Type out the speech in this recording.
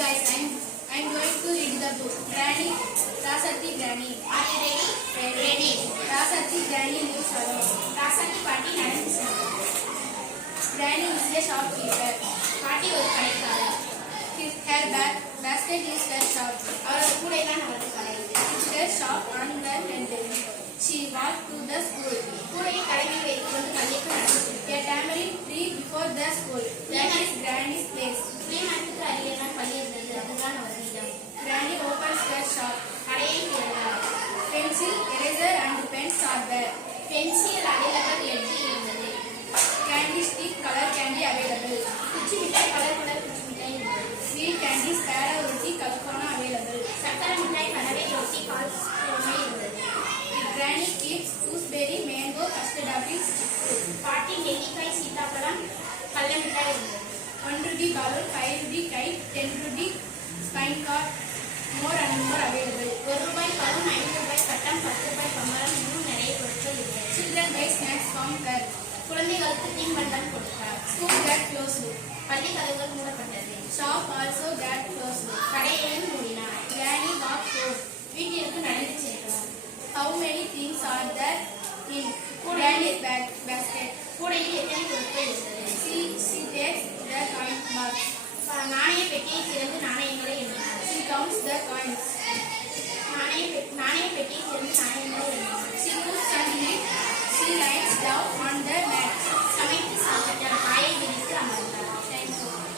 guys, I'm going to read the book. Granny, Rasati Granny. Are you ready? Ready. Rasati Granny lives alone. ராசாத்தி பாட்டி நடந்து சென்றார். Granny is a shopkeeper. பாட்டி ஒரு கடைக்காரர். Her basket is her shop. அவரது கூடை தான் அவரது கடை. Her shop on the end. She walked to the school. கூடையை கடையில் வைத்துக்கொண்டு பள்ளிக்கு நடந்து சென்றார். A tamarind tree before the school. That is Granny's place. புளிமரத்துக்கு அருகே தான் பள்ளி இருந்தது. அதுதான் அவரது இடம். Granny opens her shop. கடையை திறந்தார். Pencil, eraser and pens are there. Pencil அடைலவர் லெட்டி இருந்தது. Candy stick, color candy available. குச்சி மிட்டாய் கலர் குச்சி மிட்டாய் இருந்தது. Sweet candies, பேரா ரொட்டி, கல்கோனா available. சக்கரை மிட்டாய் கடலை ரொட்டி கால் கோமை இருந்தது. Granny keeps gooseberry, mango, custard apples. பாட்டி நெல்லிக்காய் சீத்தாப்பழம் கடலை மிட்டாய் இருந்தது. 1 rupee balloon, 5 rupee kite, 10 rupee spine card, more and more available. 1 ரூபாய் பலூன் 5 ரூபாய் கட்டம் 10 ரூபாய் பம்பரம் இன்னும் நிறைய பொருட்கள் இருந்தது. Children buy snacks from her. குழந்தைகளுக்கு தின்பண்டம் கொடுத்தார். School got closed. பள்ளி கதவுகள் மூடப்பட்டது. Shop also got closed. கடையையும் மூடினார். Granny walked home. வீட்டிற்கு நடந்து சென்றார். How many things are there in Granny's basket? கூடையில் எத்தனை